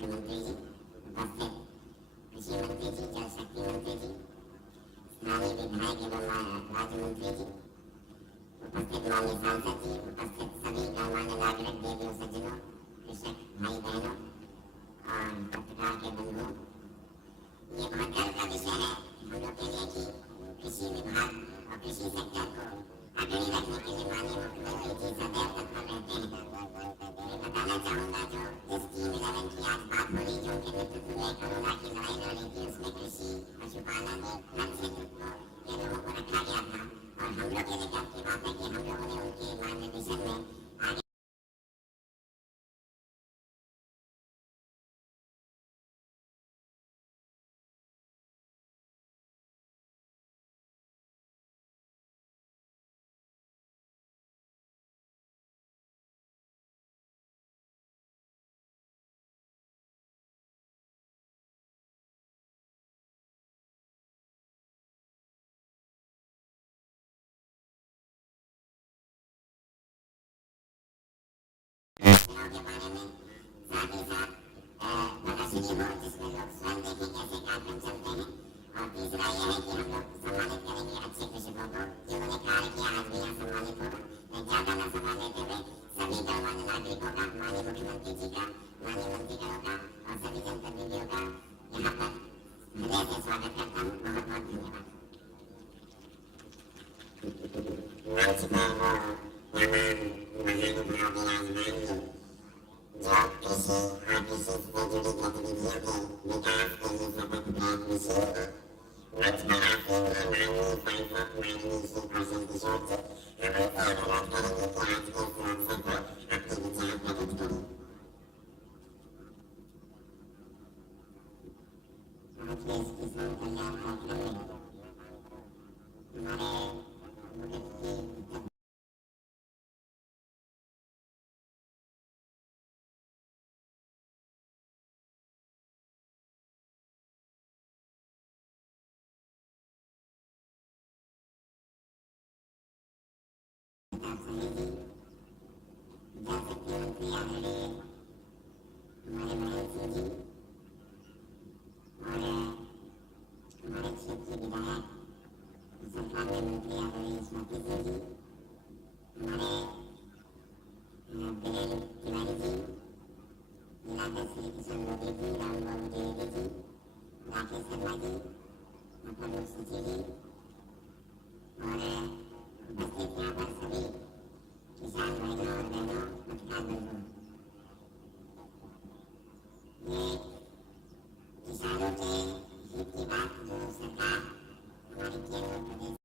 मुख्यमंत्री जी, उपस्थित कृषि मंत्री जी, जल शक्ति मंत्री जी, स्थानीय विधायक एवं राज्य मंत्री जी, उपस्थित माननीय सांसद जी, उपस्थित सभी गणमान्य नागरिक, देवियों, सज्जनों, कृषक भाई बहनों और पत्रकार के बंधुओं, ये बहुत गर्व का विषय है हम लोग के लिए कि कृषि विभाग और कृषि सेक्टर को अग्रणी रखने के लिए माननीय मुख्यमंत्री जी सदैव तत्पर रहते हैं। मैं बताना चाहूँगा जो जिस टीम 11 की आज बात हो रही, जो उनके नेतृत्व में कोरोना की लड़ाई लड़ रही थी, उसमें कृषि, पशुपालन, वन क्षेत्र के लोगों को रखा गया था और हम लोग के लिए गर्व की बात है कि हम लोगों ने उनके मार्गदर्शन में आगे चुनाव के बारे में साथ ही साथ प्रदर्शनी हो जिसमें लोग स्वयं देखें कैसे कार्यक्रम चलते हैं। और तीसरा यह है कि हम लोग सम्मानित करेंगे अच्छे कृषकों को जिन्होंने कार्य किया, आज भी यहाँ सम्मानित होगा। मैं ज़्यादा न समय लेते हुए सभी गणमान्य नागरिकों का, माननीय मुख्यमंत्री जी का, माननीय मंत्रीगणों का और सभी जनप्रतिनिधियों का यहाँ पर हृदय से स्वागत करता हूँ। बहुत बहुत धन्यवाद। मंच पर वो तमाम महानुभाव विराजमान हैं जो कृषि और कृषि से जुड़ी गतिविधियों के विकास के लिए सतत प्रयत्नशील हैं। मंच पर आसीन है माननीय सांसद माननीय श्री कौशल किशोर जी। हम उनसे अनुरोध करेंगे कि आज के इस अवसर पर अपने विचार प्रकट करें। आज के इस किसान कल्याण कार्यक्रम में हमारे मुल्क की सही जी, जल शक्ति मंत्री आदरणीय हमारे महेंद्र सिंह जी और हमारे क्षेत्र के विधायक सरकार में मंत्री आदरणीय स्वाति सिंह जी, हमारे वीरेंद्र तिवारी जी, जिलाध्यक्ष श्री किशन मोदी जी, राम बाबू द्विवेदी जी, राकेश शर्मा जी, प्रमुख सचिव जी और उपस्थित यहाँ पर सभी किसान भाइयों और बहनों, पत्रकार बंधुओं, ये किसानों के हित की बात जो सरकार हमारी केंद्र प्रदेश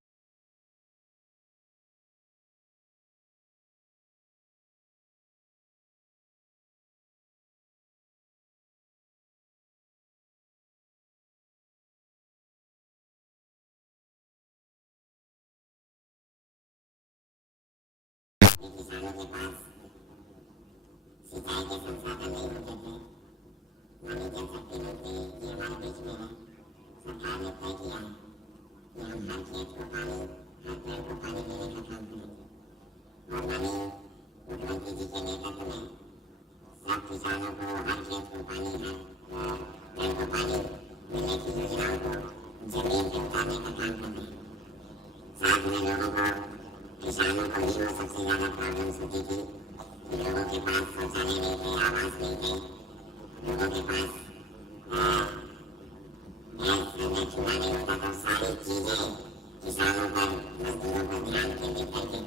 किसानों के पास सिंचाई के संसाधन नहीं होते थे। माननीय जल शक्ति मंत्री जी हमारे बीच में है। सरकार ने तय किया है कि हम हर खेत को पानी, हर पेड़ को पानी देने का काम करेंगे और माननीय मुख्यमंत्री जी के नेतृत्व में सब किसानों को हर खेत को पानी, हर पेड़ को पानी मिलने की योजनाओं को जमीन पे उतारने का काम कर रहे हैं। साथ में लोगों को, किसानों को ही वो सबसे ज़्यादा प्रॉब्लम्स होती थी कि लोगों के पास शौचालय नहीं थे, आवास नहीं थे, लोगों के पास गैस सिलेंडर, चूल्हा नहीं होता था। सारी चीज़ें किसानों पर, मजदूरों पर ध्यान केंद्रित करके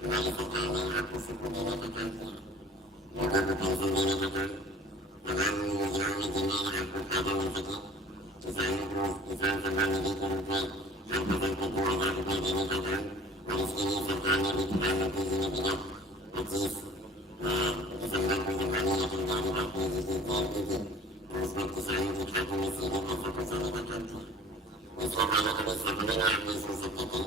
हमारी सरकार ने आपको सबको देने का काम किया है। लोगों को पेंशन देने का काम, तमाम उन योजनाओं में जिनमें आपको फायदा मिल सके, किसानों को किसान सम्मान निधि के रूप में हर फसल पर 2000 रुपये देने का काम। और इसके लिए सरकार ने भी, प्रधानमंत्री जी ने विगत 25 दिसंबर को जब माननीय अटल बिहारी वाजपेयी जी की जयंती थी तो उस पर किसानों के खातों में सीधे पैसा पहुँचाने का काम किया। इसके पहले कभी सपने में आप नहीं सोच सकते थे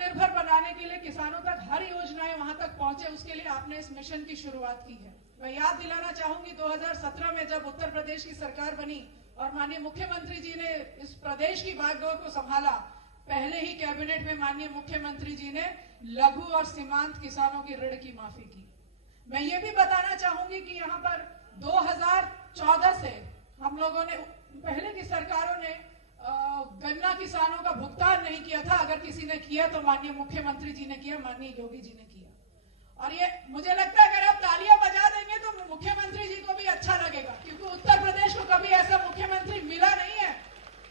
आत्मनिर्भर बनाने के लिए किसानों तक हर योजनाएं वहां तक पहुंचे, उसके लिए आपने इस मिशन की शुरुआत की है। मैं याद दिलाना चाहूंगी 2017 में जब उत्तर प्रदेश की सरकार बनी और माननीय मुख्यमंत्री जी ने इस प्रदेश की बागडोर को संभाला, पहले ही कैबिनेट में माननीय मुख्यमंत्री जी ने लघु और सीमांत किसानों की ऋण की माफी की। मैं ये भी बताना चाहूंगी कि यहाँ पर 2014 से हम लोगों ने, पहले की सरकारों ने गन्ना किसानों का भुगतान नहीं किया था, अगर किसी ने किया तो माननीय मुख्यमंत्री जी ने किया, माननीय योगी जी ने किया। और ये मुझे लगता है अगर आप तालियां बजा देंगे तो मुख्यमंत्री जी को भी अच्छा लगेगा, क्योंकि उत्तर प्रदेश को कभी ऐसा मुख्यमंत्री मिला नहीं है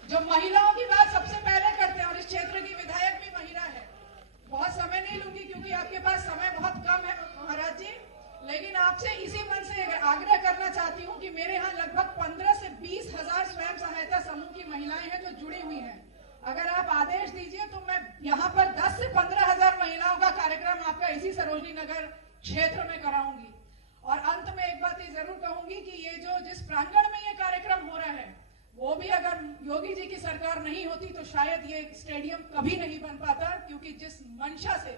जो महिलाओं की बात सबसे पहले करते हैं। और इस क्षेत्र की विधायक भी महिला है। बहुत समय नहीं लूंगी क्योंकि आपके पास समय बहुत कम है महाराज जी, लेकिन आपसे इसी मन से आग्रह करना चाहती हूँ कि मेरे यहाँ लगभग 15 से 20 हजार स्वयं सहायता समूह की महिलाएं हैं जो जुड़ी हुई हैं। अगर आप आदेश दीजिए तो मैं यहाँ पर 10 से 15 हजार महिलाओं का कार्यक्रम आपका इसी सरोजनी नगर क्षेत्र में कराऊंगी। और अंत में एक बात ये जरूर कहूंगी कि ये जो जिस प्रांगण में ये कार्यक्रम हो रहा है, वो भी अगर योगी जी की सरकार नहीं होती तो शायद ये स्टेडियम कभी नहीं बन पाता, क्योंकि जिस मंशा से,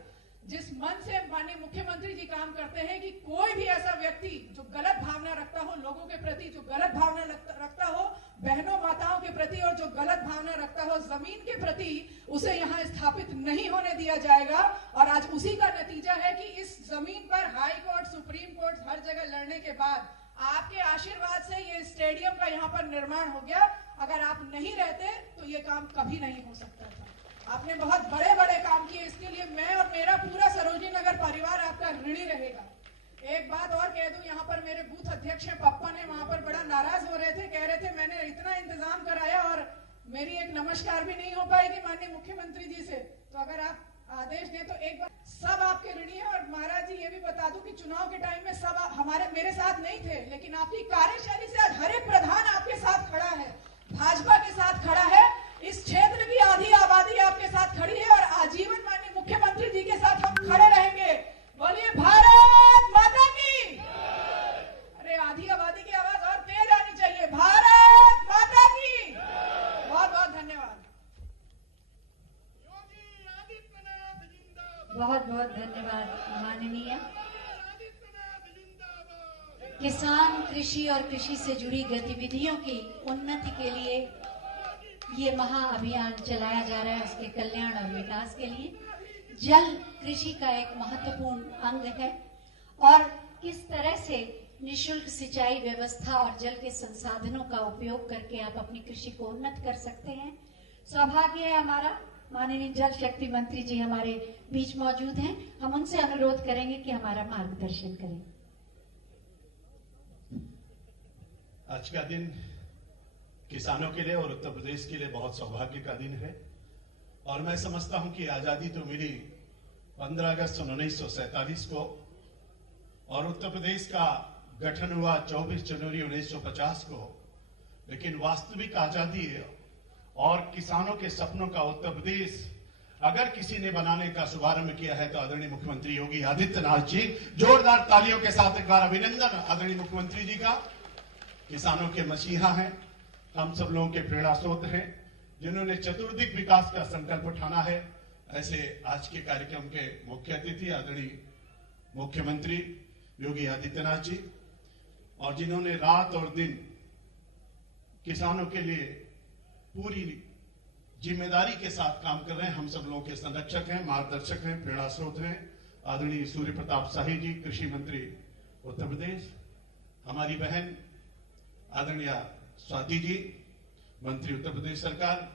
जिस मन से माननीय मुख्यमंत्री जी काम करते हैं कि कोई भी ऐसा व्यक्ति जो गलत भावना रखता हो लोगों के प्रति, जो गलत भावना रखता हो बहनों माताओं के प्रति, और जो गलत भावना रखता हो जमीन के प्रति, उसे यहाँ स्थापित नहीं होने दिया जाएगा। और आज उसी का नतीजा है कि इस जमीन पर हाई कोर्ट, सुप्रीम कोर्ट हर जगह लड़ने के बाद आपके आशीर्वाद से ये स्टेडियम का यहाँ पर निर्माण हो गया। अगर आप नहीं रहते तो ये काम कभी नहीं हो सकता था। आपने बहुत बड़े बड़े काम किए, इसके लिए मैं और मेरा पूरा सरोजनी नगर परिवार आपका ऋणी रहेगा। एक बात और कह दूं, यहाँ पर मेरे बूथ अध्यक्ष हैं पप्पन है, वहां पर बड़ा नाराज हो रहे थे, कह रहे थे मैंने इतना इंतजाम कराया और मेरी एक नमस्कार भी नहीं हो पाएगी माननीय मुख्यमंत्री जी से। तो अगर आप आदेश दें तो एक बार सब आपके ऋणी है। और महाराज जी ये भी बता दूं कि चुनाव के टाइम में सब मेरे साथ नहीं थे, लेकिन आपकी कार्यशैली से आज हर एक प्रधान आपके साथ खड़ा है, भाजपा के साथ खड़ा है। इस क्षेत्र की आधी आबादी आपके साथ खड़ी है और आजीवन माननीय मुख्यमंत्री जी के साथ हम खड़े रहेंगे। बोलिए भारत माता की। अरे आधी आबादी की आवाज और तेज आनी चाहिए। भारत माता की। बहुत बहुत धन्यवाद। बहुत बहुत धन्यवाद माननीय। किसान, कृषि और कृषि से जुड़ी गतिविधियों की उन्नति के लिए ये महाअभियान चलाया जा रहा है, उसके कल्याण और विकास के लिए। जल कृषि का एक महत्वपूर्ण अंग है और किस तरह से निःशुल्क सिंचाई व्यवस्था और जल के संसाधनों का उपयोग करके आप अपनी कृषि को उन्नत कर सकते हैं। सौभाग्य है हमारा, माननीय जल शक्ति मंत्री जी हमारे बीच मौजूद हैं। हम उनसे अनुरोध करेंगे कि हमारा मार्गदर्शन करें। आज का दिन किसानों के लिए और उत्तर प्रदेश के लिए बहुत सौभाग्य का दिन है। और मैं समझता हूं कि आजादी तो मिली 15 अगस्त 1947 को और उत्तर प्रदेश का गठन हुआ 24 जनवरी 1950 को, लेकिन वास्तविक आजादी और किसानों के सपनों का उत्तर प्रदेश अगर किसी ने बनाने का शुभारंभ किया है तो आदरणीय मुख्यमंत्री योगी आदित्यनाथ जी। जोरदार तालियों के साथ एक बार अभिनंदन आदरणीय मुख्यमंत्री जी का। किसानों के मसीहा हैं, हम सब लोगों के प्रेरणा स्रोत हैं, जिन्होंने चतुर्दिक विकास का संकल्प उठाना है। ऐसे आज के कार्यक्रम के मुख्य अतिथि आदरणीय मुख्यमंत्री योगी आदित्यनाथ जी, और जिन्होंने रात और दिन किसानों के लिए पूरी जिम्मेदारी के साथ काम कर रहे हैं। हम सब लोगों के संरक्षक हैं, मार्गदर्शक हैं, प्रेरणा स्रोत हैं। आदरणीय सूर्य प्रताप शाही जी, कृषि मंत्री उत्तर प्रदेश, हमारी बहन आदरणीय स्वाति जी, मंत्री उत्तर प्रदेश सरकार,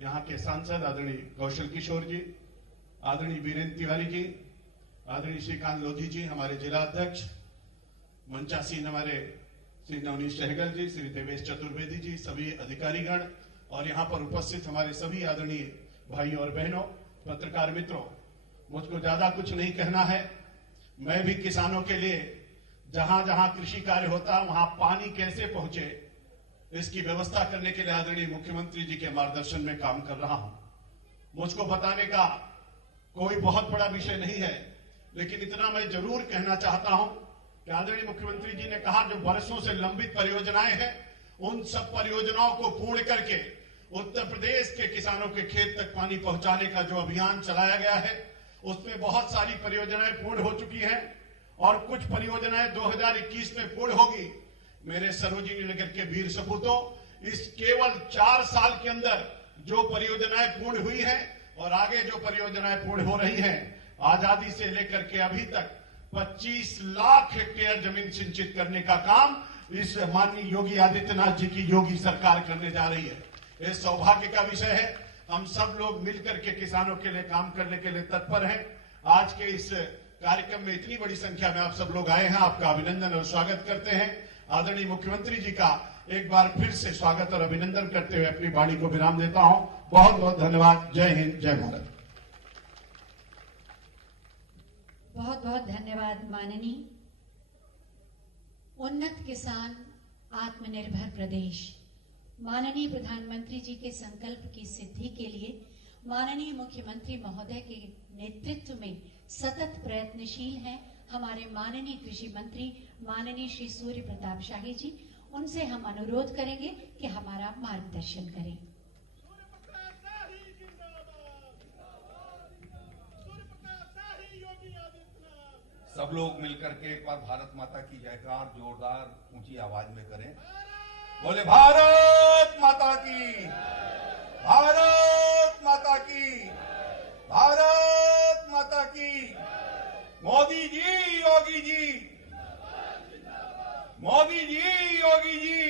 यहाँ के सांसद आदरणीय कौशल किशोर जी, आदरणीय वीरेंद्र तिवारी जी, आदरणीय श्रीकांत लोधी जी, हमारे जिला अध्यक्ष, मंचासीन हमारे श्री नवनीत सहगल जी, श्री देवेश चतुर्वेदी जी, सभी अधिकारीगण और यहाँ पर उपस्थित हमारे सभी आदरणीय भाई और बहनों, पत्रकार मित्रों, मुझको ज्यादा कुछ नहीं कहना है। मैं भी किसानों के लिए जहां जहां कृषि कार्य होता है वहां पानी कैसे पहुंचे इसकी व्यवस्था करने के लिए आदरणीय मुख्यमंत्री जी के मार्गदर्शन में काम कर रहा हूं। मुझको बताने का कोई बहुत बड़ा विषय नहीं है, लेकिन इतना मैं जरूर कहना चाहता हूं कि आदरणीय मुख्यमंत्री जी ने कहा जो वर्षों से लंबित परियोजनाएं हैं उन सब परियोजनाओं को पूर्ण करके उत्तर प्रदेश के किसानों के खेत तक पानी पहुंचाने का जो अभियान चलाया गया है, उसमें बहुत सारी परियोजनाएं पूर्ण हो चुकी हैं और कुछ परियोजनाएं 2021 में पूर्ण होगी। मेरे सरोजिनी नगर के वीर सपूतों, इस केवल 4 साल के अंदर जो परियोजनाएं पूर्ण हुई हैं और आगे जो परियोजनाएं पूर्ण हो रही हैं, आजादी से लेकर के अभी तक 25 लाख हेक्टेयर जमीन सिंचित करने का काम इस माननीय योगी आदित्यनाथ जी की योगी सरकार करने जा रही है। ये सौभाग्य का विषय है। हम सब लोग मिलकर के किसानों के लिए काम करने के लिए तत्पर हैं। आज के इस कार्यक्रम में इतनी बड़ी संख्या में आप सब लोग आए हैं, आपका अभिनंदन और स्वागत करते हैं। आदरणीय मुख्यमंत्री जी का एक बार फिर से स्वागत और अभिनंदन करते हुए अपनी वाणी को विराम देता हूं। बहुत बहुत धन्यवाद। जय हिंद, जय भारत। बहुत बहुत धन्यवाद माननीय। उन्नत किसान, आत्मनिर्भर प्रदेश, माननीय प्रधानमंत्री जी के संकल्प की सिद्धि के लिए माननीय मुख्यमंत्री महोदय के नेतृत्व में सतत प्रयत्नशील हैं हमारे माननीय कृषि मंत्री माननीय श्री सूर्य प्रताप शाही जी। उनसे हम अनुरोध करेंगे कि हमारा मार्गदर्शन करें। सब लोग मिलकर के एक बार भारत माता की जयकार जोरदार ऊंची आवाज में करें। बोले भारत माता की, भारत माता की, भारत माता की। मोदी जी, योगी जी, मोदी जी, योगी जी,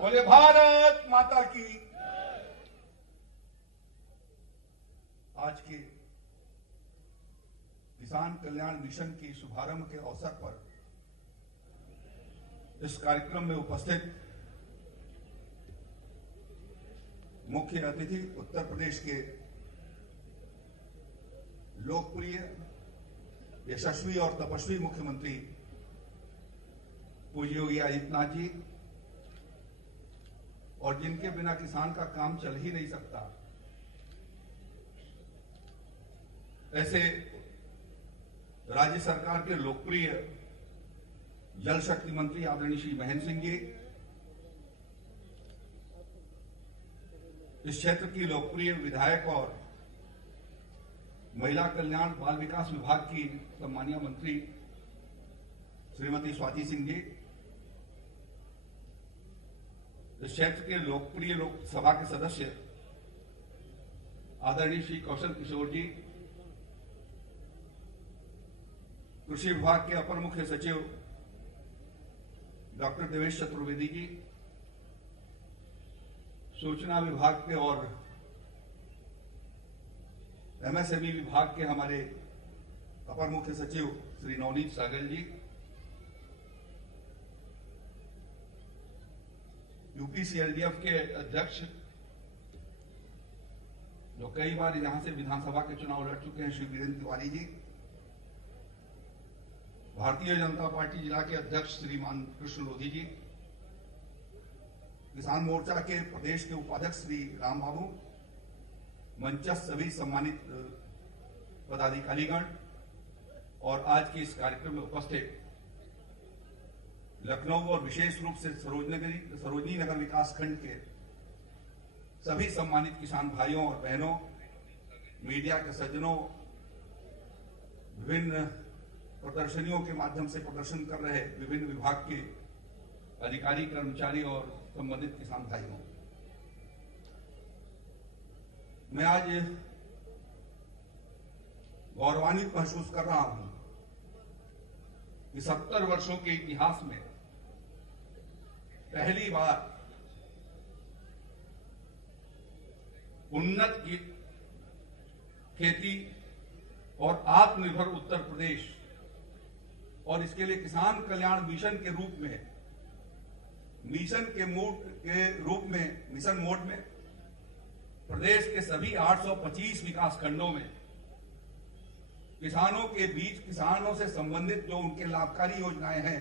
बोले भारत माता की। आज के किसान कल्याण मिशन के शुभारंभ के अवसर पर इस कार्यक्रम में उपस्थित मुख्य अतिथि उत्तर प्रदेश के लोकप्रिय, यशस्वी और तपस्वी मुख्यमंत्री पूज्य योगी आदित्यनाथ जी, और जिनके बिना किसान का काम चल ही नहीं सकता, ऐसे राज्य सरकार के लोकप्रिय जल शक्ति मंत्री आदरणीय श्री महेंद्र सिंह जी, इस क्षेत्र की लोकप्रिय विधायक और महिला कल्याण बाल विकास विभाग की सम्मानीय मंत्री श्रीमती स्वाति सिंह जी, इस क्षेत्र के लोकप्रिय लोकसभा के सदस्य आदरणीय श्री कौशल किशोर जी, कृषि विभाग के अपर मुख्य सचिव डॉक्टर देवेश चतुर्वेदी जी, सूचना विभाग के और एमएसएमई विभाग के हमारे अपर मुख्य सचिव श्री नवनीत सागल जी, यूपीसीएलडीएफ के अध्यक्ष जो कई बार यहां से विधानसभा के चुनाव लड़ चुके हैं श्री वीरेंद्र तिवारी जी, भारतीय जनता पार्टी जिला के अध्यक्ष श्रीमान कृष्ण लोधी जी, किसान मोर्चा के प्रदेश के उपाध्यक्ष श्री राम बाबू, मंचस्थ सभी सम्मानित पदाधिकारीगण और आज के इस कार्यक्रम में उपस्थित लखनऊ और विशेष रूप से सरोजनी नगर विकास खंड के सभी सम्मानित किसान भाइयों और बहनों, मीडिया के सज्जनों, विभिन्न प्रदर्शनियों के माध्यम से प्रदर्शन कर रहे विभिन्न विभाग के अधिकारी, कर्मचारी और संबंधित किसान भाइयों, मैं आज गौरवान्वित महसूस कर रहा हूं कि 70 वर्षों के इतिहास में पहली बार उन्नत खेती और आत्मनिर्भर उत्तर प्रदेश और इसके लिए किसान कल्याण मिशन के रूप में, मिशन मोड में प्रदेश के सभी 825 विकास खंडों में किसानों के बीच, किसानों से संबंधित जो उनके लाभकारी योजनाएं हैं,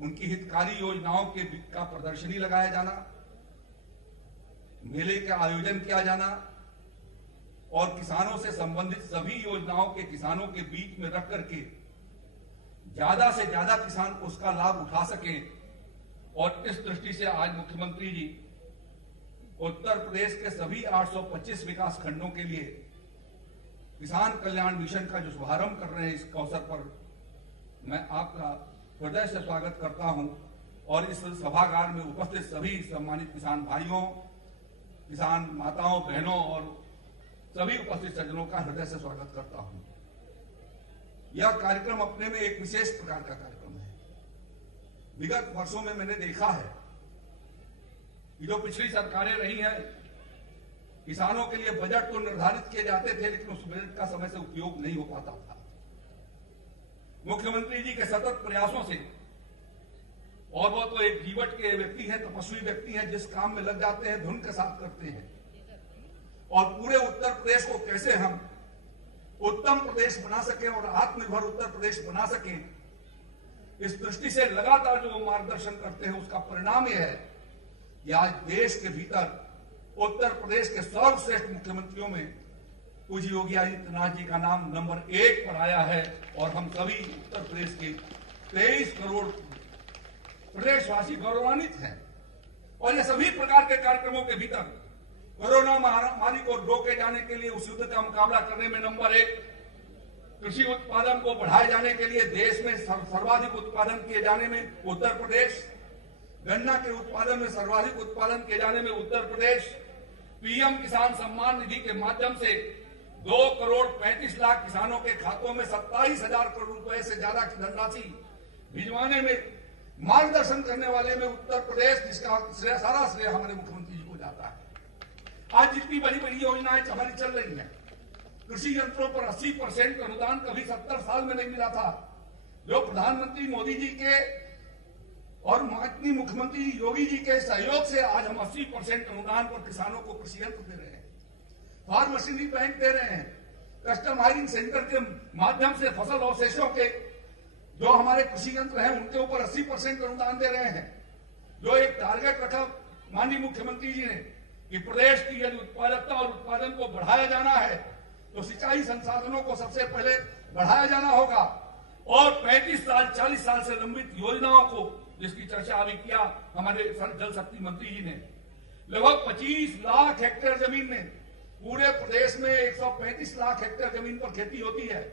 उनकी हितकारी योजनाओं का प्रदर्शनी लगाया जाना, मेले का आयोजन किया जाना और किसानों से संबंधित सभी योजनाओं के किसानों के बीच में रख करके ज्यादा से ज्यादा किसान उसका लाभ उठा सकें। और इस दृष्टि से आज मुख्यमंत्री जी उत्तर प्रदेश के सभी 825 विकास खंडों के लिए किसान कल्याण मिशन का जो शुभारंभ कर रहे हैं, इस अवसर पर मैं आपका हृदय से स्वागत करता हूं और इस सभागार में उपस्थित सभी सम्मानित किसान भाइयों, किसान माताओं, बहनों और सभी उपस्थित सज्जनों का हृदय से स्वागत करता हूं। यह कार्यक्रम अपने में एक विशेष प्रकार का कार्यक्रम है। विगत वर्षों में मैंने देखा है कि जो पिछली सरकारें रही हैं, किसानों के लिए बजट तो निर्धारित किए जाते थे, लेकिन उस बजट का समय से उपयोग नहीं हो पाता था। मुख्यमंत्री जी के सतत प्रयासों से, और वो तो एक जीवट के व्यक्ति हैं, तपस्वी व्यक्ति हैं, जिस काम में लग जाते हैं धुन के साथ करते हैं। और पूरे उत्तर प्रदेश को कैसे हम उत्तम प्रदेश बना सके और आत्मनिर्भर उत्तर प्रदेश बना सके, इस दृष्टि से लगातार जो मार्गदर्शन करते हैं, उसका परिणाम यह है कि आज देश के भीतर उत्तर प्रदेश के सर्वश्रेष्ठ मुख्यमंत्रियों में पूज्य योगी आदित्यनाथ जी का नाम नंबर 1 पर आया है। और हम सभी उत्तर प्रदेश के 23 करोड़ प्रदेशवासी गौरवान्वित हैं। और ये सभी प्रकार के कार्यक्रमों के भीतर कोरोना महामारी को रोके जाने के लिए, उस युद्ध का मुकाबला करने में नंबर 1, कृषि उत्पादन को बढ़ाए जाने के लिए देश में सर्वाधिक उत्पादन किए जाने में उत्तर प्रदेश, गन्ना के उत्पादन में सर्वाधिक उत्पादन किए जाने में उत्तर प्रदेश, पीएम किसान सम्मान निधि के माध्यम से 2 करोड़ 35 लाख किसानों के खातों में 27,000 करोड़ रुपए से ज्यादा की धनराशि भिजवाने में मार्गदर्शन करने वाले में उत्तर प्रदेश, जिसका सारा श्रेय हमारे मुख्यमंत्री जी को जाता है। आज जितनी बड़ी बड़ी योजनाएं हमारी चल रही हैं, कृषि यंत्रों पर 80% अनुदान कभी 70 साल में नहीं मिला था। जो प्रधानमंत्री मोदी जी के और माननीय मुख्यमंत्री योगी जी के सहयोग से आज हम 80% अनुदान पर किसानों को कृषि यंत्र दे रहे हैं, फार्म मशीनरी बैंक दे रहे हैं, कस्टम हायरिंग सेंटर के माध्यम से फसल अवशेषों के जो हमारे कृषि यंत्र हैं उनके ऊपर 80% अनुदान दे रहे हैं। जो एक टारगेट रखा माननीय मुख्यमंत्री जी ने कि प्रदेश की यदि उत्पादकता और उत्पादन को बढ़ाया जाना है तो सिंचाई संसाधनों को सबसे पहले बढ़ाया जाना होगा। और 35 साल 40 साल से लंबित योजनाओं को, जिसकी चर्चा अभी किया हमारे जल शक्ति मंत्री जी ने, लगभग 25 लाख हेक्टेयर जमीन में, पूरे प्रदेश में 135 लाख हेक्टेयर जमीन पर खेती होती है।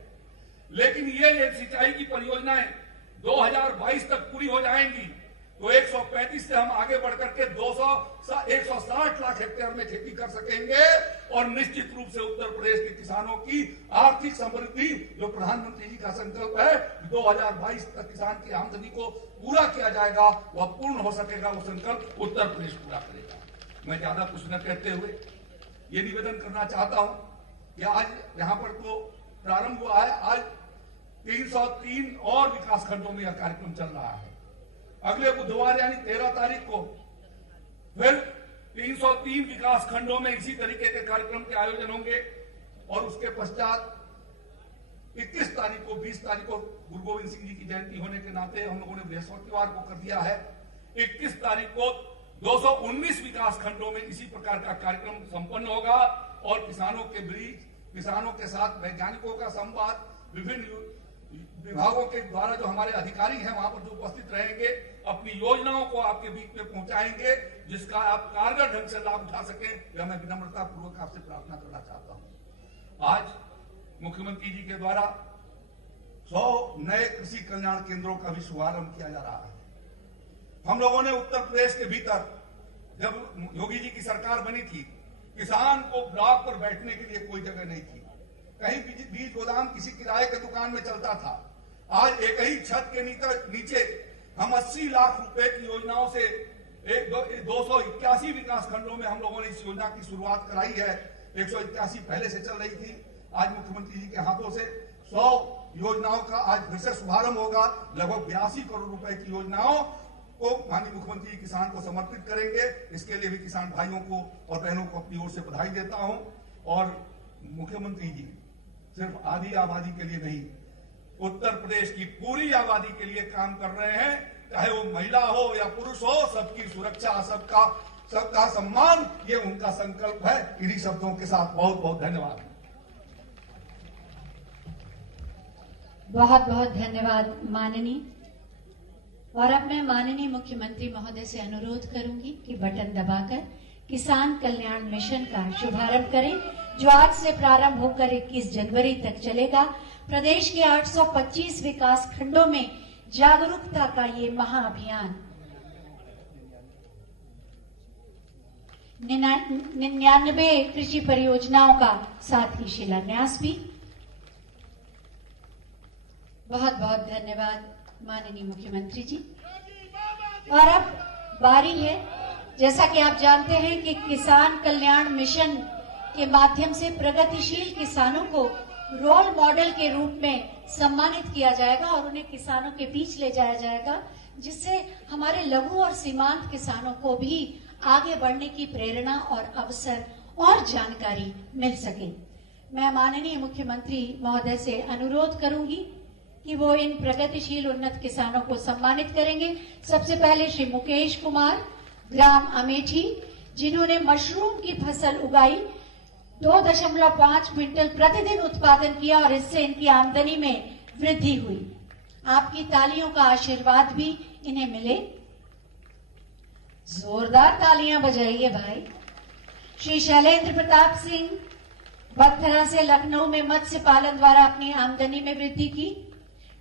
लेकिन ये सिंचाई की परियोजनाएं 2022 तक पूरी हो जाएंगी तो 135 से हम आगे बढ़कर के 160 लाख हेक्टेयर में खेती कर सकेंगे। और निश्चित रूप से उत्तर प्रदेश के किसानों की आर्थिक समृद्धि, जो प्रधानमंत्री जी का संकल्प है 2022 तक किसान की आमदनी को पूरा किया जाएगा, वह पूर्ण हो सकेगा। वो संकल्प उत्तर प्रदेश पूरा करेगा। मैं ज्यादा कुछ न कहते हुए ये निवेदन करना चाहता हूं कि आज यहां पर तो प्रारंभ हुआ है, आज 303 और विकास खंडों में यह कार्यक्रम चल रहा है। अगले बुधवार यानी 13 तारीख को फिर 303 विकास खंडों में इसी तरीके के कार्यक्रम के आयोजन होंगे। और उसके पश्चात 21 तारीख को, 20 तारीख को गुरु गोविंद सिंह जी की जयंती होने के नाते हम लोगों ने बृहस्पतिवार को कर दिया है। 21 तारीख को 219 विकास खंडों में इसी प्रकार का कार्यक्रम संपन्न होगा। और किसानों के बीच, किसानों के साथ वैज्ञानिकों का संवाद, विभिन्न विभागों के द्वारा जो हमारे अधिकारी हैं वहां पर जो उपस्थित रहेंगे, अपनी योजनाओं को आपके बीच में पहुंचाएंगे, जिसका आप कारगर ढंग से लाभ उठा सकें, यह मैं विनम्रता पूर्वक आपसे प्रार्थना करना चाहता हूं। आज मुख्यमंत्री जी के द्वारा 100 नए कृषि कल्याण केंद्रों का भी शुभारंभ किया जा रहा है। हम लोगों ने उत्तर प्रदेश के भीतर, जब योगी जी की सरकार बनी थी, किसान को ब्लॉक पर बैठने के लिए कोई जगह नहीं थी। कहीं बीज गोदाम किसी किराए के दुकान में चलता था। आज एक ही छत के नीचे हम 80 लाख रुपए की योजनाओं से 281 विकास खंडों में हम लोगों ने इस योजना की शुरुआत कराई है। 181 पहले से चल रही थी। आज मुख्यमंत्री जी के हाथों से 100 योजनाओं का आज फिर से शुभारंभ होगा। लगभग 82 करोड़ रुपए की योजनाओं को माननीय मुख्यमंत्री किसान को समर्पित करेंगे। इसके लिए भी किसान भाइयों को और बहनों को अपनी ओर से बधाई देता हूं। और मुख्यमंत्री जी सिर्फ आधी आबादी के लिए नहीं, उत्तर प्रदेश की पूरी आबादी के लिए काम कर रहे हैं। चाहे वो महिला हो या पुरुष हो, सबकी सुरक्षा, सबका सम्मान, ये उनका संकल्प है। इन्हीं शब्दों के साथ बहुत बहुत धन्यवाद। बहुत बहुत धन्यवाद माननीय। और अब मैं माननीय मुख्यमंत्री महोदय से अनुरोध करूंगी कि बटन दबाकर किसान कल्याण मिशन का शुभारंभ करें, जो आज से प्रारंभ होकर 21 जनवरी तक चलेगा। प्रदेश के 825 विकास खंडों में जागरूकता का ये महाअभियान 99 कृषि परियोजनाओं का साथ ही शिलान्यास भी। बहुत बहुत धन्यवाद माननीय मुख्यमंत्री जी। और अब बारी है, जैसा कि आप जानते हैं कि किसान कल्याण मिशन के माध्यम से प्रगतिशील किसानों को रोल मॉडल के रूप में सम्मानित किया जाएगा और उन्हें किसानों के बीच ले जाया जाएगा, जिससे हमारे लघु और सीमांत किसानों को भी आगे बढ़ने की प्रेरणा और अवसर और जानकारी मिल सके। मैं माननीय मुख्यमंत्री महोदय से अनुरोध करूंगी कि वो इन प्रगतिशील उन्नत किसानों को सम्मानित करेंगे। सबसे पहले श्री मुकेश कुमार, ग्राम अमेठी, जिन्होंने मशरूम की फसल उगाई, 2.5 क्विंटल प्रतिदिन उत्पादन किया और इससे इनकी आमदनी में वृद्धि हुई। आपकी तालियों का आशीर्वाद भी इन्हें मिले। जोरदार तालियां बजाइए भाई। श्री शैलेंद्र प्रताप सिंह, बगथरा से लखनऊ में मत्स्य पालन द्वारा अपनी आमदनी में वृद्धि की।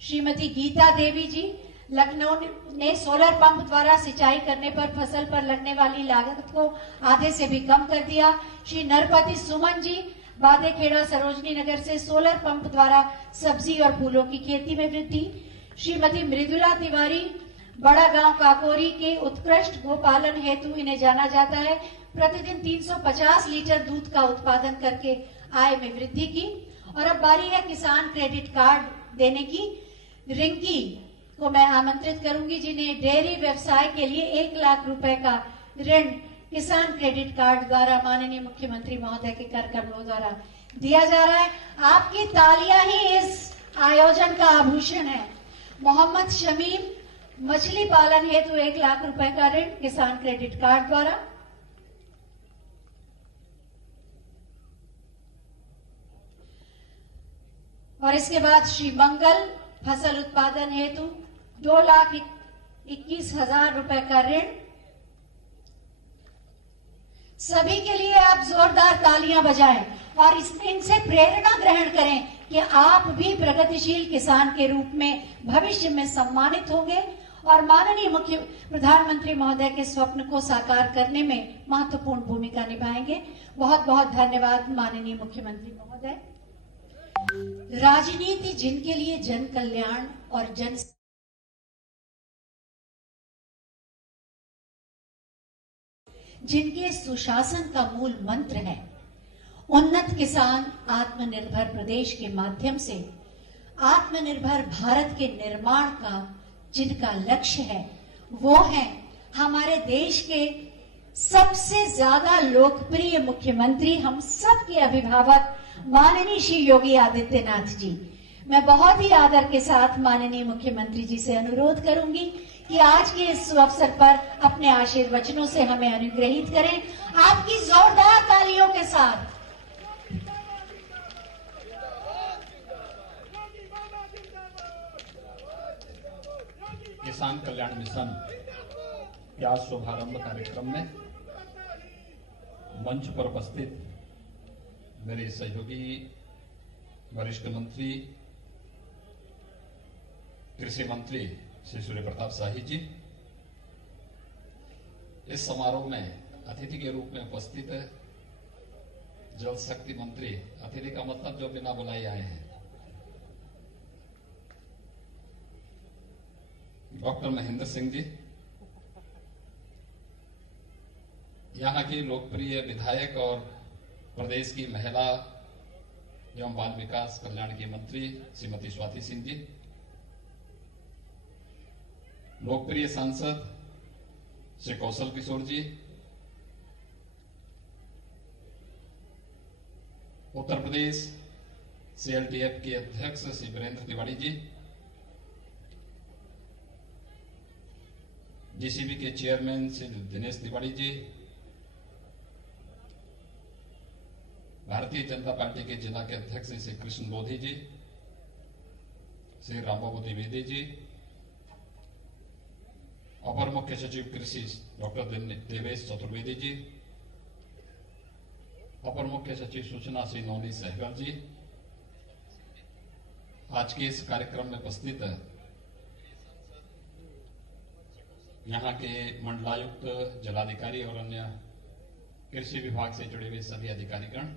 श्रीमती गीता देवी जी, लखनऊ ने सोलर पंप द्वारा सिंचाई करने पर फसल पर लगने वाली लागत को आधे से भी कम कर दिया। श्री नरपति सुमन जी, बादेखेड़ा सरोजनी नगर से सोलर पंप द्वारा सब्जी और फूलों की खेती में वृद्धि। श्रीमती मृदुला तिवारी, बड़ा गांव काकोरी के उत्कृष्ट गोपालन हेतु इन्हें जाना जाता है, प्रतिदिन 350 लीटर दूध का उत्पादन करके आय में वृद्धि की। और अब बारी है किसान क्रेडिट कार्ड देने की। रिंकी को मैं आमंत्रित करूंगी, जिन्हें डेयरी व्यवसाय के लिए 1 लाख रुपए का ऋण किसान क्रेडिट कार्ड द्वारा माननीय मुख्यमंत्री महोदय के कर कमलों द्वारा दिया जा रहा है। आपकी तालियां ही इस आयोजन का आभूषण है। मोहम्मद शमीम, मछली पालन हेतु 1 लाख रुपए का ऋण किसान क्रेडिट कार्ड द्वारा। और इसके बाद श्री मंगल, फसल उत्पादन हेतु 2,21,000 रुपए का ऋण। सभी के लिए आप जोरदार तालियां बजाएं और इनसे प्रेरणा ग्रहण करें कि आप भी प्रगतिशील किसान के रूप में भविष्य में सम्मानित होंगे और माननीय मुख्य प्रधानमंत्री महोदय के स्वप्न को साकार करने में महत्वपूर्ण भूमिका निभाएंगे। बहुत बहुत धन्यवाद माननीय मुख्यमंत्री महोदय। राजनीति जिनके लिए जन कल्याण और जन जिनके सुशासन का मूल मंत्र है, उन्नत किसान आत्मनिर्भर प्रदेश के माध्यम से आत्मनिर्भर भारत के निर्माण का जिनका लक्ष्य है, वो है हमारे देश के सबसे ज्यादा लोकप्रिय मुख्यमंत्री, हम सब के अभिभावक माननीय श्री योगी आदित्यनाथ जी। मैं बहुत ही आदर के साथ माननीय मुख्यमंत्री जी से अनुरोध करूंगी कि आज के इस अवसर पर अपने आशीर्वचनों से हमें अनुग्रहित करें, आपकी जोरदार तालियों के साथ। किसान कल्याण मिशन के आज शुभारंभ कार्यक्रम में मंच पर उपस्थित मेरे सहयोगी वरिष्ठ मंत्री कृषि मंत्री श्री सूर्य प्रताप शाही जी, इस समारोह में अतिथि के रूप में उपस्थित जल शक्ति मंत्री, अतिथि का मतलब जो बिना बुलाए आए हैं, डॉक्टर महेंद्र सिंह जी, यहाँ की लोकप्रिय विधायक और प्रदेश की महिला एवं बाल विकास कल्याण की मंत्री श्रीमती स्वाति सिंह जी, लोकप्रिय सांसद श्री कौशल किशोर जी, उत्तर प्रदेश CLTF के अध्यक्ष श्री वीरेंद्र तिवारी जी, JCB के चेयरमैन श्री दिनेश तिवारी जी, भारतीय जनता पार्टी के जिला के अध्यक्ष श्री कृष्ण बोधी जी, श्री रामबाबू द्विवेदी जी, अपर मुख्य सचिव कृषि डॉक्टर देवेश चतुर्वेदी जी, अपर मुख्य सचिव सूचना श्री नवनीत सहगल जी, आज के इस कार्यक्रम में उपस्थित यहाँ के मंडलायुक्त, जिलाधिकारी और अन्य कृषि विभाग से जुड़े हुए सभी अधिकारीगण,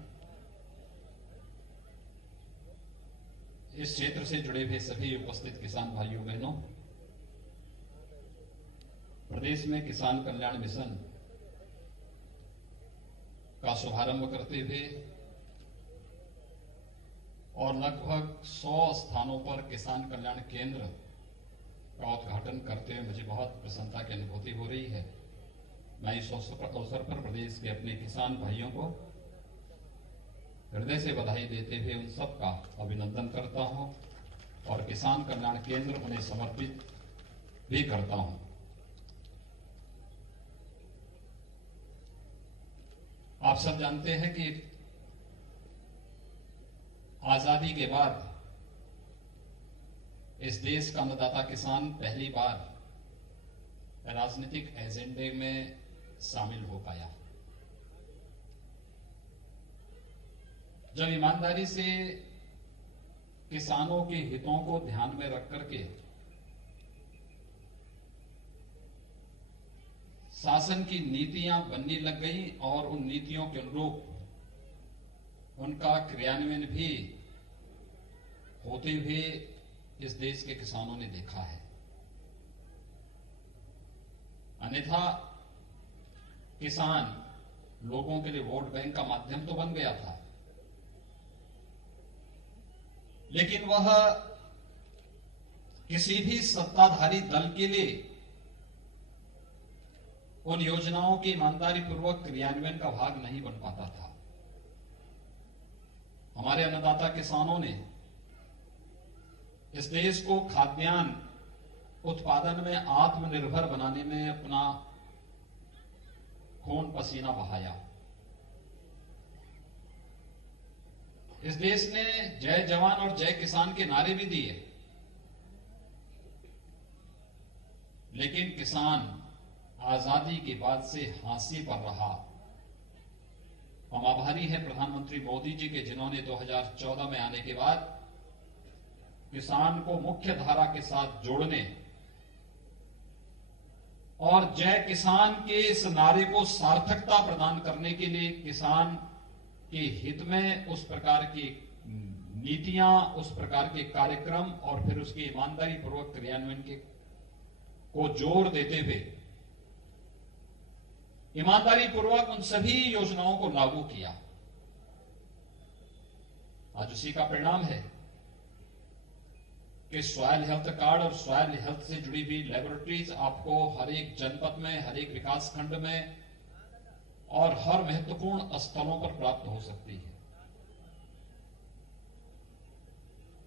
इस क्षेत्र से जुड़े हुए सभी उपस्थित किसान भाइयों बहनों, प्रदेश में किसान कल्याण मिशन का शुभारंभ करते हुए और लगभग 100 स्थानों पर किसान कल्याण केंद्र का उद्घाटन करते हुए मुझे बहुत प्रसन्नता की अनुभूति हो रही है। मैं इस अवसर पर प्रदेश के अपने किसान भाइयों को हृदय से बधाई देते हुए उन सब का अभिनंदन करता हूं और किसान कल्याण केंद्र उन्हें समर्पित भी करता हूं। आप सब जानते हैं कि आजादी के बाद इस देश का अन्नदाता किसान पहली बार राजनीतिक एजेंडे में शामिल हो पाया। जब ईमानदारी से किसानों के हितों को ध्यान में रख करके शासन की नीतियां बनने लग गई और उन नीतियों के अनुरूप उनका क्रियान्वयन भी होते हुए इस देश के किसानों ने देखा है। अन्यथा किसान लोगों के लिए वोट बैंक का माध्यम तो बन गया था, लेकिन वह किसी भी सत्ताधारी दल के लिए उन योजनाओं के ईमानदारी पूर्वक क्रियान्वयन का भाग नहीं बन पाता था। हमारे अन्नदाता किसानों ने इस देश को खाद्यान्न उत्पादन में आत्मनिर्भर बनाने में अपना खून पसीना बहाया। इस देश ने जय जवान और जय किसान के नारे भी दिए, लेकिन किसान आजादी के बाद से हांसी पर रहा। हम आभारी हैं प्रधानमंत्री मोदी जी के, जिन्होंने 2014 में आने के बाद किसान को मुख्य धारा के साथ जोड़ने और जय किसान के इस नारे को सार्थकता प्रदान करने के लिए किसान के हित में उस प्रकार की नीतियां, उस प्रकार के कार्यक्रम और फिर उसके ईमानदारी पूर्वक क्रियान्वयन को जोर देते हुए ईमानदारी पूर्वक उन सभी योजनाओं को लागू किया। आज उसी का परिणाम है कि सॉइल हेल्थ कार्ड और सॉइल हेल्थ से जुड़ी हुई लेबोरेटरीज आपको हर एक जनपद में, हर एक विकास खंड में और हर महत्वपूर्ण स्थलों पर प्राप्त हो सकती है।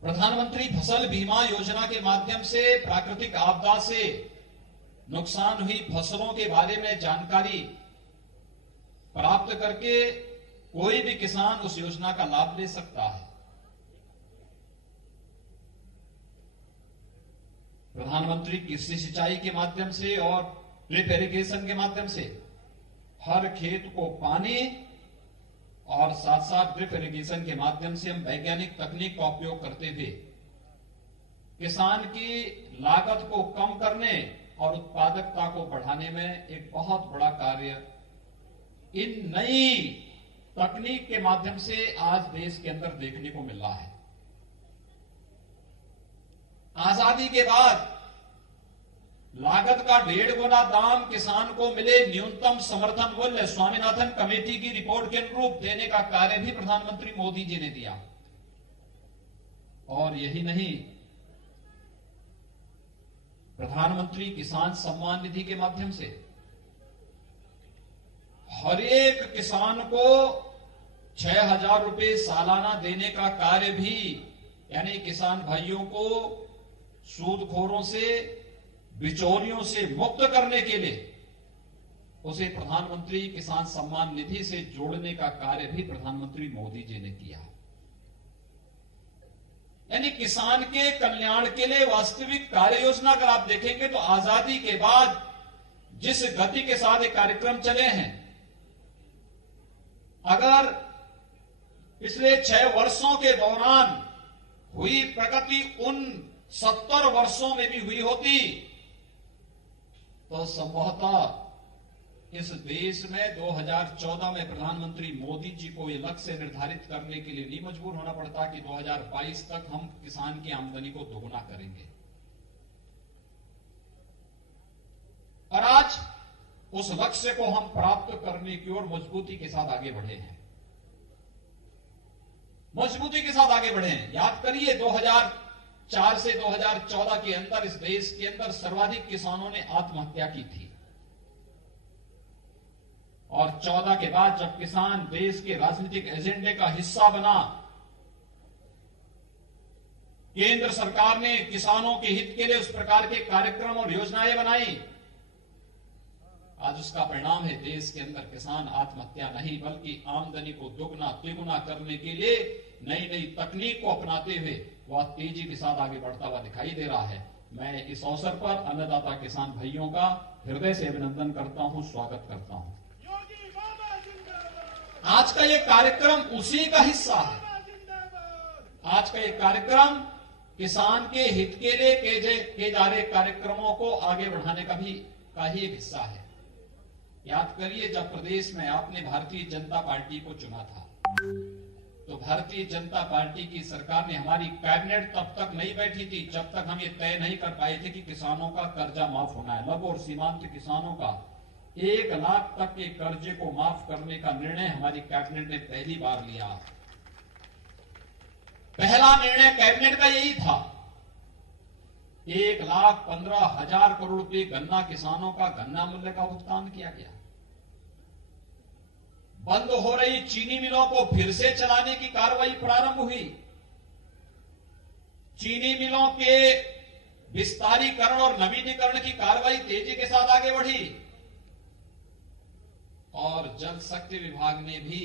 प्रधानमंत्री फसल बीमा योजना के माध्यम से प्राकृतिक आपदा से नुकसान हुई फसलों के बारे में जानकारी प्राप्त करके कोई भी किसान उस योजना का लाभ ले सकता है। प्रधानमंत्री कृषि सिंचाई के माध्यम से और ड्रिप इरिगेशन के माध्यम से हर खेत को पानी और साथ साथ ड्रिप इरिगेशन के माध्यम से हम वैज्ञानिक तकनीक का उपयोग करते हुए किसान की लागत को कम करने और उत्पादकता को बढ़ाने में एक बहुत बड़ा कार्य इन नई तकनीक के माध्यम से आज देश के अंदर देखने को मिल रहा है। आजादी के बाद लागत का 1.5 गुना दाम किसान को मिले, न्यूनतम समर्थन मूल्य स्वामीनाथन कमेटी की रिपोर्ट के अनुरूप देने का कार्य भी प्रधानमंत्री मोदी जी ने दिया। और यही नहीं, प्रधानमंत्री किसान सम्मान निधि के माध्यम से हर एक किसान को 6,000 रुपए सालाना देने का कार्य भी, यानी किसान भाइयों को सूदखोरों से, बिचौलियों से मुक्त करने के लिए उसे प्रधानमंत्री किसान सम्मान निधि से जोड़ने का कार्य भी प्रधानमंत्री मोदी जी ने किया। यानी किसान के कल्याण के लिए वास्तविक कार्य योजना अगर आप देखेंगे तो आजादी के बाद जिस गति के साथ ये कार्यक्रम चले हैं, अगर पिछले 6 वर्षों के दौरान हुई प्रगति उन 70 वर्षों में भी हुई होती तो संभवतः इस देश में 2014 में प्रधानमंत्री मोदी जी को यह लक्ष्य निर्धारित करने के लिए नहीं मजबूर होना पड़ता कि 2022 तक हम किसान की आमदनी को दोगुना करेंगे। और आज उस लक्ष्य को हम प्राप्त करने की ओर मजबूती के साथ आगे बढ़े हैं, मजबूती के साथ आगे बढ़े हैं। याद करिए 2004 से 2014 के अंदर इस देश के अंदर सर्वाधिक किसानों ने आत्महत्या की थी और 14 के बाद जब किसान देश के राजनीतिक एजेंडे का हिस्सा बना, केंद्र सरकार ने किसानों के हित के लिए उस प्रकार के कार्यक्रम और योजनाएं बनाई। आज उसका परिणाम है देश के अंदर किसान आत्महत्या नहीं बल्कि आमदनी को दुगना तिगुना करने के लिए नई नई तकनीक को अपनाते हुए वह तेजी के साथ आगे बढ़ता हुआ दिखाई दे रहा है। मैं इस अवसर पर अन्नदाता किसान भाइयों का हृदय से अभिनंदन करता हूं, स्वागत करता हूं। आज का ये कार्यक्रम उसी का हिस्सा है। आज का ये कार्यक्रम किसान के हित के लिए किए जा रहे कार्यक्रमों को आगे बढ़ाने का ही एक हिस्सा है। याद करिए जब प्रदेश में आपने भारतीय जनता पार्टी को चुना था तो भारतीय जनता पार्टी की सरकार ने, हमारी कैबिनेट तब तक नहीं बैठी थी जब तक हम ये तय नहीं कर पाए थे कि किसानों का कर्जा माफ होना है। लघु और सीमांत किसानों का 1 लाख तक के कर्जे को माफ करने का निर्णय हमारी कैबिनेट ने पहली बार लिया। पहला निर्णय कैबिनेट का यही था। 1,15,000 करोड़ रुपए गन्ना किसानों का गन्ना मूल्य का भुगतान किया गया। बंद हो रही चीनी मिलों को फिर से चलाने की कार्रवाई प्रारंभ हुई। चीनी मिलों के विस्तारीकरण और नवीनीकरण की कार्रवाई तेजी के साथ आगे बढ़ी और जल शक्ति विभाग ने भी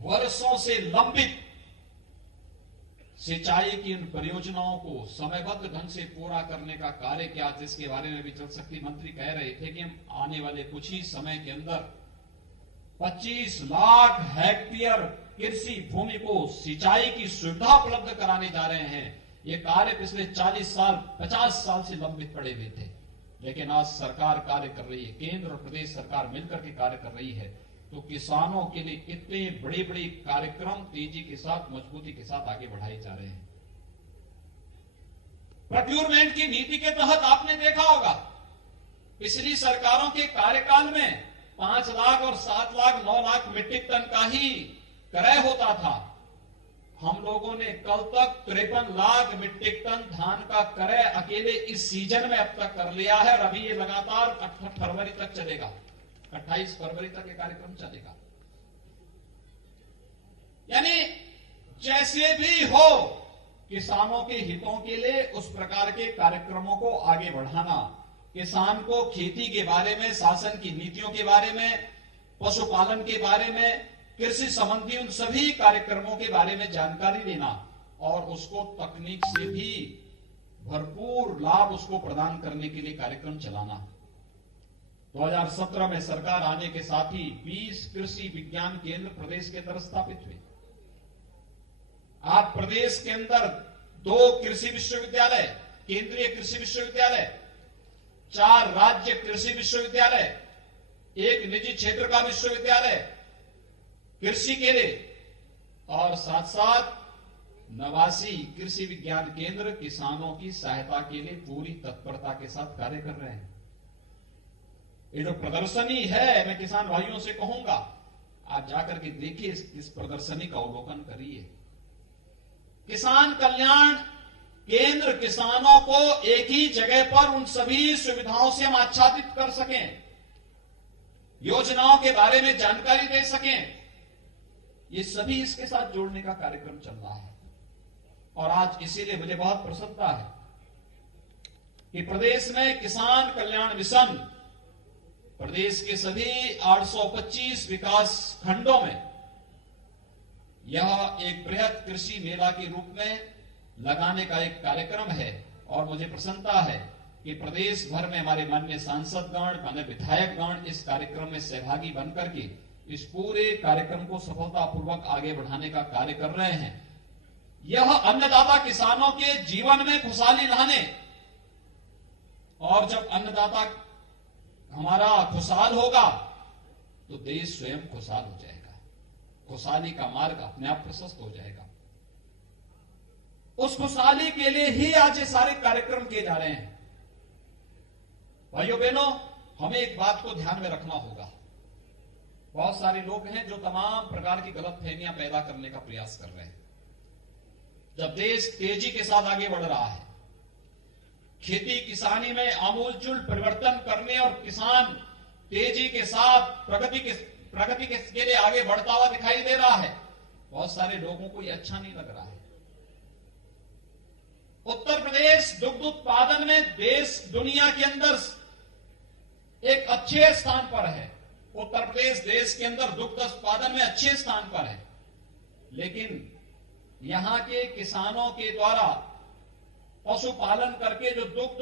वर्षों से लंबित सिंचाई की उन परियोजनाओं को समयबद्ध ढंग से पूरा करने का कार्य किया, जिसके बारे में भी जल शक्ति मंत्री कह रहे थे कि हम आने वाले कुछ ही समय के अंदर 25 लाख हेक्टेयर कृषि भूमि को सिंचाई की सुविधा उपलब्ध कराने जा रहे हैं। ये कार्य पिछले 40 साल 50 साल से लंबित पड़े हुए थे, लेकिन आज सरकार कार्य कर रही है, केंद्र और प्रदेश सरकार मिलकर के कार्य कर रही है। तो किसानों के लिए कितने बड़े बड़े कार्यक्रम तेजी के साथ मजबूती के साथ आगे बढ़ाए जा रहे हैं। प्रोक्योरमेंट की नीति के तहत आपने देखा होगा पिछली सरकारों के कार्यकाल में 5 लाख और 7 लाख 9 लाख मीट्रिक टन का ही क्रय होता था। हम लोगों ने कल तक 53 लाख मीट्रिक टन धान का क्रय अकेले इस सीजन में अब तक कर लिया है और अभी ये लगातार 28 फरवरी तक चलेगा, 28 फरवरी तक ये कार्यक्रम चलेगा। यानी जैसे भी हो किसानों के हितों के लिए उस प्रकार के कार्यक्रमों को आगे बढ़ाना, किसान को खेती के बारे में, शासन की नीतियों के बारे में, पशुपालन के बारे में, कृषि संबंधी उन सभी कार्यक्रमों के बारे में जानकारी देना और उसको तकनीक से भी भरपूर लाभ उसको प्रदान करने के लिए कार्यक्रम चलाना। 2017 में सरकार आने के साथ ही 20 कृषि विज्ञान केंद्र प्रदेश के अंदर स्थापित हुए। आज प्रदेश के अंदर 2 कृषि विश्वविद्यालय, केंद्रीय कृषि विश्वविद्यालय, 4 राज्य कृषि विश्वविद्यालय, 1 निजी क्षेत्र का विश्वविद्यालय कृषि के लिए और साथ साथ 89 कृषि विज्ञान केंद्र किसानों की सहायता के लिए पूरी तत्परता के साथ कार्य कर रहे हैं। ये जो प्रदर्शनी है, मैं किसान भाइयों से कहूंगा आप जाकर के देखिए, इस प्रदर्शनी का अवलोकन करिए। किसान कल्याण केंद्र किसानों को एक ही जगह पर उन सभी सुविधाओं से हम आच्छादित कर सकें, योजनाओं के बारे में जानकारी दे सकें, ये सभी इसके साथ जोड़ने का कार्यक्रम चल रहा है। और आज इसीलिए मुझे बहुत प्रसन्नता है कि प्रदेश में किसान कल्याण मिशन प्रदेश के सभी 825 विकास खंडों में यह एक बृहद कृषि मेला के रूप में लगाने का एक कार्यक्रम है। और मुझे प्रसन्नता है कि प्रदेश भर में हमारे माननीय सांसदगण, माननीय विधायकगण इस कार्यक्रम में सहभागी बनकर के इस पूरे कार्यक्रम को सफलतापूर्वक आगे बढ़ाने का कार्य कर रहे हैं। यह अन्नदाता किसानों के जीवन में खुशहाली लाने, और जब अन्नदाता हमारा खुशहाल होगा तो देश स्वयं खुशहाल हो जाएगा। खुशहाली का मार्ग अपने आप प्रशस्त हो जाएगा। उस खुशहाली के लिए ही आज ये सारे कार्यक्रम किए जा रहे हैं। भाइयों बहनों, हमें एक बात को ध्यान में रखना होगा। बहुत सारे लोग हैं जो तमाम प्रकार की गलतफहमियां पैदा करने का प्रयास कर रहे हैं। जब देश तेजी के साथ आगे बढ़ रहा है, खेती किसानी में आमूलचूल परिवर्तन करने और किसान तेजी के साथ प्रगति के लिए आगे बढ़ता हुआ दिखाई दे रहा है, बहुत सारे लोगों को यह अच्छा नहीं लग रहा है। उत्तर प्रदेश दुग्ध उत्पादन में देश दुनिया के अंदर एक अच्छे स्थान पर है। उत्तर प्रदेश देश के अंदर दुग्ध उत्पादन में अच्छे स्थान पर है, लेकिन यहां के किसानों के द्वारा पशुपालन करके जो दुग्ध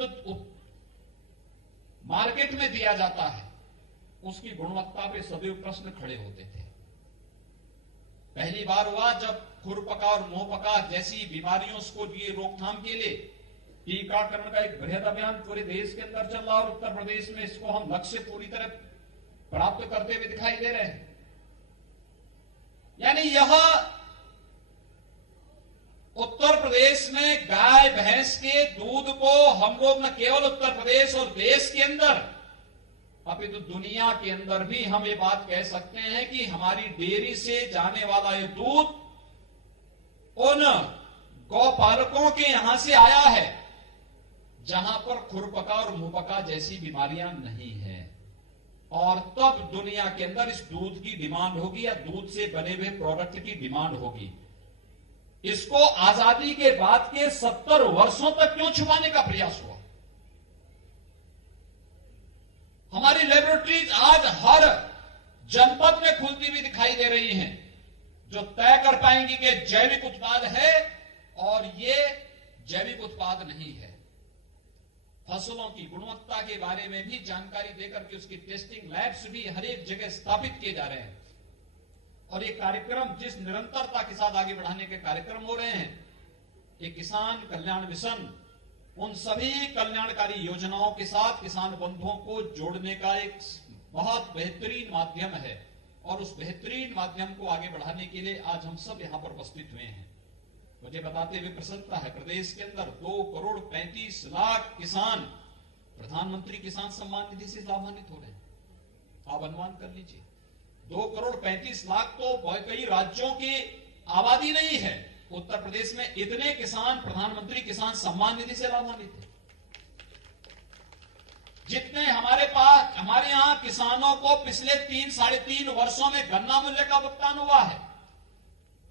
मार्केट में दिया जाता है, उसकी गुणवत्ता पे सदैव प्रश्न खड़े होते थे। पहली बार हुआ जब खुरपका और मुंहपका जैसी बीमारियों को लिए रोकथाम के लिए टीकाकरण का एक बृहद अभियान पूरे देश के अंदर चल रहा, और उत्तर प्रदेश में इसको हम लक्ष्य पूरी तरह प्राप्त करते हुए दिखाई दे रहे हैं। यानी यह उत्तर प्रदेश में गाय भैंस के दूध को हम लोग न केवल उत्तर प्रदेश और देश के अंदर, अपितु दुनिया के अंदर भी हम ये बात कह सकते हैं कि हमारी डेयरी से जाने वाला ये दूध उन गौपालकों के यहां से आया है जहां पर खुरपका और मुंहपका जैसी बीमारियां नहीं है। और तब दुनिया के अंदर इस दूध की डिमांड होगी या दूध से बने हुए प्रोडक्ट की डिमांड होगी। इसको आजादी के बाद के 70 वर्षों तक क्यों छुपाने का प्रयास हुआ? हमारी लेबोरेटरीज आज हर जनपद में खुलती हुई दिखाई दे रही हैं, जो तय कर पाएंगी कि जैविक उत्पाद है और ये जैविक उत्पाद नहीं है। फसलों की गुणवत्ता के बारे में भी जानकारी देकर के उसकी टेस्टिंग लैब्स भी हर एक जगह स्थापित किए जा रहे हैं। और ये कार्यक्रम जिस निरंतरता के साथ आगे बढ़ाने के कार्यक्रम हो रहे हैं, ये किसान कल्याण मिशन उन सभी कल्याणकारी योजनाओं के साथ किसान बंधुओं को जोड़ने का एक बहुत बेहतरीन माध्यम है। और उस बेहतरीन माध्यम को आगे बढ़ाने के लिए आज हम सब यहां पर उपस्थित हुए हैं। मुझे बताते हुए प्रसन्नता है, प्रदेश के अंदर 2,35,00,000 किसान प्रधानमंत्री किसान सम्मान निधि से लाभान्वित हो रहे हैं। आप अनुमान कर लीजिए, 2,35,00,000 तो कई राज्यों की आबादी नहीं है। उत्तर प्रदेश में इतने किसान प्रधानमंत्री किसान सम्मान निधि से लाभान्वित है। जितने हमारे यहां किसानों को पिछले 3-3.5 वर्षों में गन्ना मूल्य का भुगतान हुआ है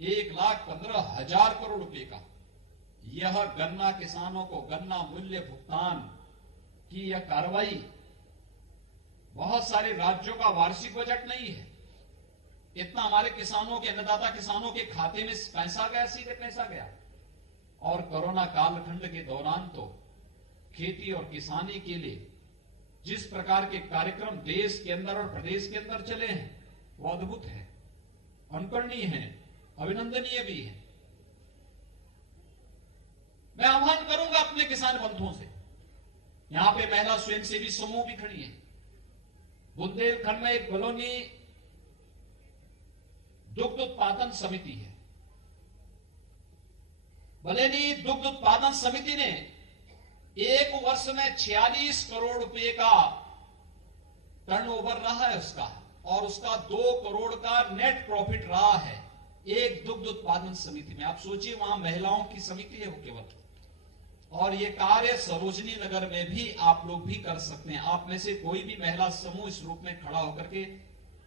1,15,000 करोड़ रुपए का। यह गन्ना किसानों को गन्ना मूल्य भुगतान की यह कार्रवाई बहुत सारे राज्यों का वार्षिक बजट नहीं है। इतना हमारे किसानों के अन्नदाता किसानों के खाते में पैसा गया, सीधे पैसा गया। और कोरोना कालखंड के दौरान तो खेती और किसानी के लिए जिस प्रकार के कार्यक्रम देश के अंदर और प्रदेश के अंदर चले हैं, वो अद्भुत है, अनुकरणीय है, अभिनंदनीय भी है। मैं आह्वान करूंगा अपने किसान बंधुओं से, यहां पे महिला स्वयंसेवी समूह भी खड़ी है। बुंदेलखंड में एक बलौनी दुग्ध उत्पादन समिति है। बलेनी दुग्ध उत्पादन समिति ने एक वर्ष में 46 करोड़ रुपए का टर्नओवर रहा है उसका, और उसका 2 करोड़ का नेट प्रॉफिट रहा है एक दुग्ध उत्पादन समिति में। आप सोचिए, वहां महिलाओं की समिति है वो केवल। और ये कार्य सरोजनी नगर में भी आप लोग भी कर सकते हैं। आप में से कोई भी महिला समूह इस रूप में खड़ा होकर के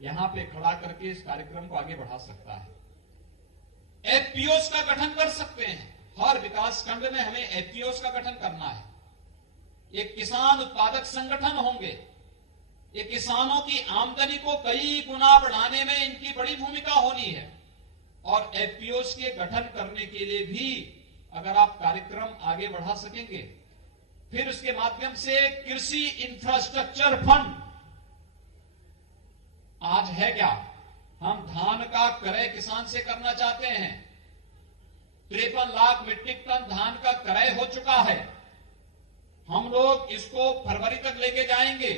यहां पे खड़ा करके इस कार्यक्रम को आगे बढ़ा सकता है। एफपीओस का गठन कर सकते हैं। हर विकास खंड में हमें एफपीओस का गठन करना है। एक किसान उत्पादक संगठन होंगे। ये किसानों की आमदनी को कई गुना बढ़ाने में इनकी बड़ी भूमिका होनी है। और एफपीओस के गठन करने के लिए भी अगर आप कार्यक्रम आगे बढ़ा सकेंगे, फिर उसके माध्यम से कृषि इंफ्रास्ट्रक्चर फंड आज है क्या, हम धान का क्रय किसान से करना चाहते हैं। 53 लाख मीट्रिक टन धान का क्रय हो चुका है। हम लोग इसको फरवरी तक लेके जाएंगे।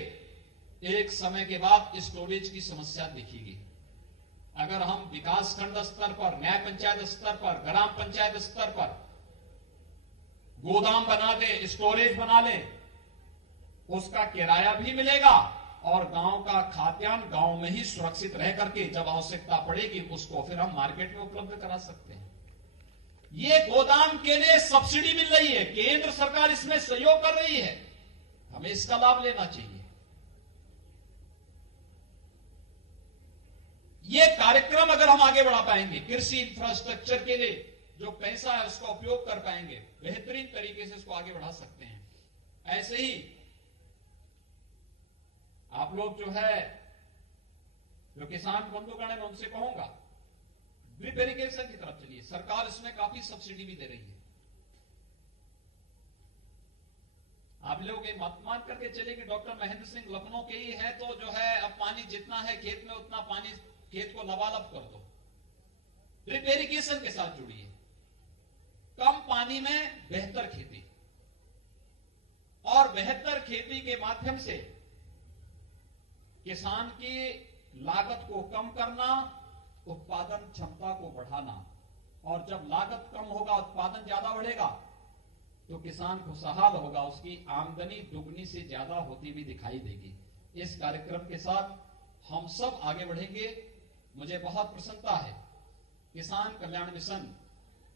एक समय के बाद स्टोरेज की समस्या दिखेगी। अगर हम विकासखंड स्तर पर, न्याय पंचायत स्तर पर, ग्राम पंचायत स्तर पर गोदाम बना दे, स्टोरेज बना ले, उसका किराया भी मिलेगा और गांव का खाद्यान्न गांव में ही सुरक्षित रह करके जब आवश्यकता पड़ेगी उसको फिर हम मार्केट में उपलब्ध करा सकते हैं। ये गोदाम के लिए सब्सिडी मिल रही है, केंद्र सरकार इसमें सहयोग कर रही है, हमें इसका लाभ लेना चाहिए। ये कार्यक्रम अगर हम आगे बढ़ा पाएंगे, कृषि इंफ्रास्ट्रक्चर के लिए जो पैसा है उसका उपयोग कर पाएंगे, बेहतरीन तरीके से इसको आगे बढ़ा सकते हैं। ऐसे ही आप लोग जो है, जो किसान बंधुगण है, मैं उनसे कहूंगा ड्रिप इरिगेशन की तरफ चलिए। सरकार इसमें काफी सब्सिडी भी दे रही है। आप लोग ये मत मान करके चले कि डॉक्टर महेंद्र सिंह लखनऊ के ही है तो जो है अब पानी जितना है खेत में उतना पानी खेत को लबालब कर दो। ड्रिप इरिगेशन के साथ जुड़िए। कम पानी में बेहतर खेती, और बेहतर खेती के माध्यम से किसान की लागत को कम करना, उत्पादन क्षमता को बढ़ाना, और जब लागत कम होगा उत्पादन ज्यादा बढ़ेगा तो किसान खुशहाल होगा, उसकी आमदनी दुगनी से ज्यादा होती भी दिखाई देगी। इस कार्यक्रम के साथ हम सब आगे बढ़ेंगे। मुझे बहुत प्रसन्नता है, किसान कल्याण मिशन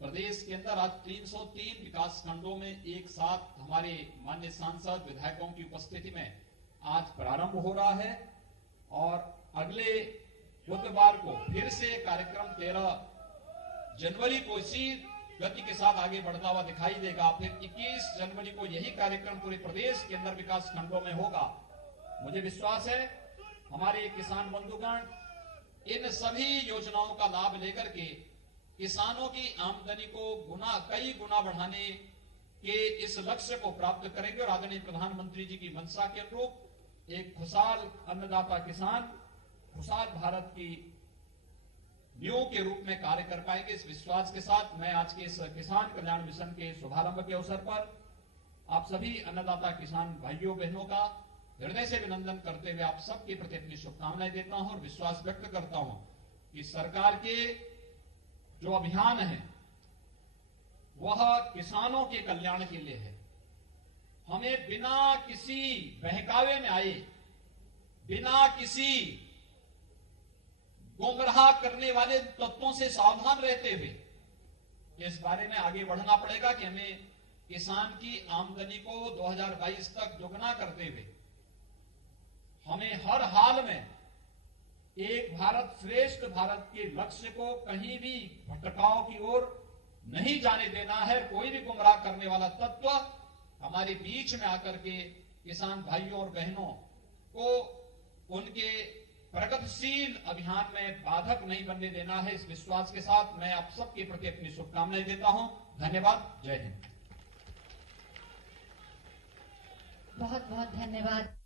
प्रदेश के अंदर आज 303 विकास खंडों में एक साथ हमारे माननीय सांसद विधायकों की उपस्थिति में आज प्रारंभ हो रहा है, और अगले बुधवार को फिर से कार्यक्रम 13 जनवरी को इसी गति के साथ आगे बढ़ता हुआ दिखाई देगा। फिर 21 जनवरी को यही कार्यक्रम पूरे प्रदेश के अंदर विकास खंडों में होगा। मुझे विश्वास है हमारे किसान बंधुगण इन सभी योजनाओं का लाभ लेकर के किसानों की आमदनी को कई गुना बढ़ाने के इस लक्ष्य को प्राप्त करेंगे, और आदरणीय प्रधानमंत्री जी की मंशा के अनुरूप एक खुशहाल अन्नदाता किसान, खुशहाल भारत की नींव के रूप में कार्य कर पाएंगे। इस विश्वास के साथ मैं आज के इस किसान कल्याण मिशन के शुभारंभ के अवसर पर आप सभी अन्नदाता किसान भाइयों बहनों का हृदय से अभिनंदन करते हुए आप सबके प्रति अपनी शुभकामनाएं देता हूं और विश्वास व्यक्त करता हूं कि सरकार के जो अभियान है वह किसानों के कल्याण के लिए है। हमें बिना किसी बहकावे में आए, बिना किसी गुमराह करने वाले तत्वों से सावधान रहते हुए इस बारे में आगे बढ़ना पड़ेगा कि हमें किसान की आमदनी को 2022 तक दोगुना करते हुए हमें हर हाल में एक भारत श्रेष्ठ भारत के लक्ष्य को कहीं भी भटकाव की ओर नहीं जाने देना है। कोई भी गुमराह करने वाला तत्व हमारे बीच में आकर के किसान भाइयों और बहनों को उनके प्रगतिशील अभियान में बाधक नहीं बनने देना है। इस विश्वास के साथ मैं आप सबके प्रति अपनी शुभकामनाएं देता हूं। धन्यवाद। जय हिंद। बहुत बहुत धन्यवाद।